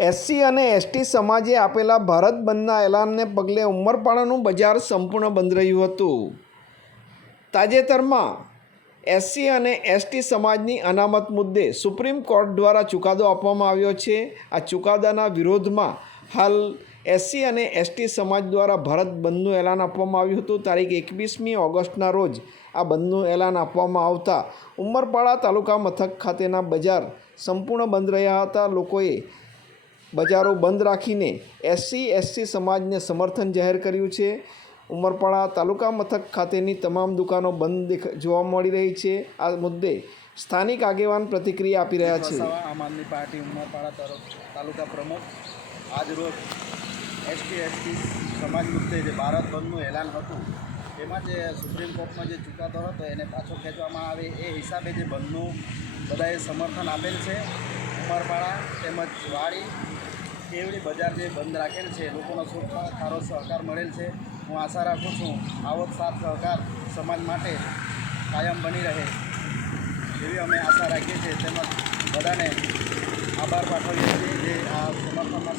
SC અને ST સમાજે આપેલા ભારત બંધના એલાનને પગલે ઉમરપાડાનું બજાર સંપૂર્ણ બંધ રહ્યું હતું. તાજેતરમાં એસસી અને એસટી સમાજની અનામત મુદ્દે સુપ્રીમ કોર્ટ દ્વારા ચુકાદો આપવામાં આવ્યો છે. આ ચુકાદાના વિરોધમાં હાલ એસસી અને એસટી સમાજ દ્વારા ભારત બંધનું એલાન આપવામાં આવ્યું હતું. તારીખ એકવીસમી ઓગસ્ટના રોજ આ બંધનું એલાન આપવામાં આવતા ઉમરપાડા તાલુકા મથક ખાતેના બજાર સંપૂર્ણ બંધ રહ્યા હતા. લોકોએ બજારો બંધ રાખીને એસસી, એસટી સમાજને સમર્થન જાહેર કર્યું છે. ઉમરપાડા તાલુકા મથક ખાતેની તમામ દુકાનો બંધ દેખ- જોવા મળી રહી છે. આ મુદ્દે સ્થાનિક આગેવાન પ્રતિક્રિયા આપી રહ્યા છે. આમ આદમી પાર્ટી ઉમરપાડા તરફ તાલુકા પ્રમુખ આજ રોજ એસટી એસટી સમાજ મુદ્દે જે ભારત બંધનું એલાન હતું, એમાં જે સુપ્રીમ કોર્ટમાં જે ચુકાદો હતો એને પાછો ખેંચવામાં આવે એ હિસાબે જે બંધનું બધાએ સમર્થન આપેલ છે. ઉમરપાડા તેમજ વાડી, કેવડી બજાર જે બંધ રાખેલ છે, લોકોનો ખૂબ સારો સહકાર મળેલ છે. હું આશા રાખું છું આવો સાથ સહકાર સમાજ માટે કાયમ બની રહે એવી અમે આશા રાખીએ છીએ. તેમજ બધાને આભાર પાઠવીએ છીએ જે આ સમર્થનમાં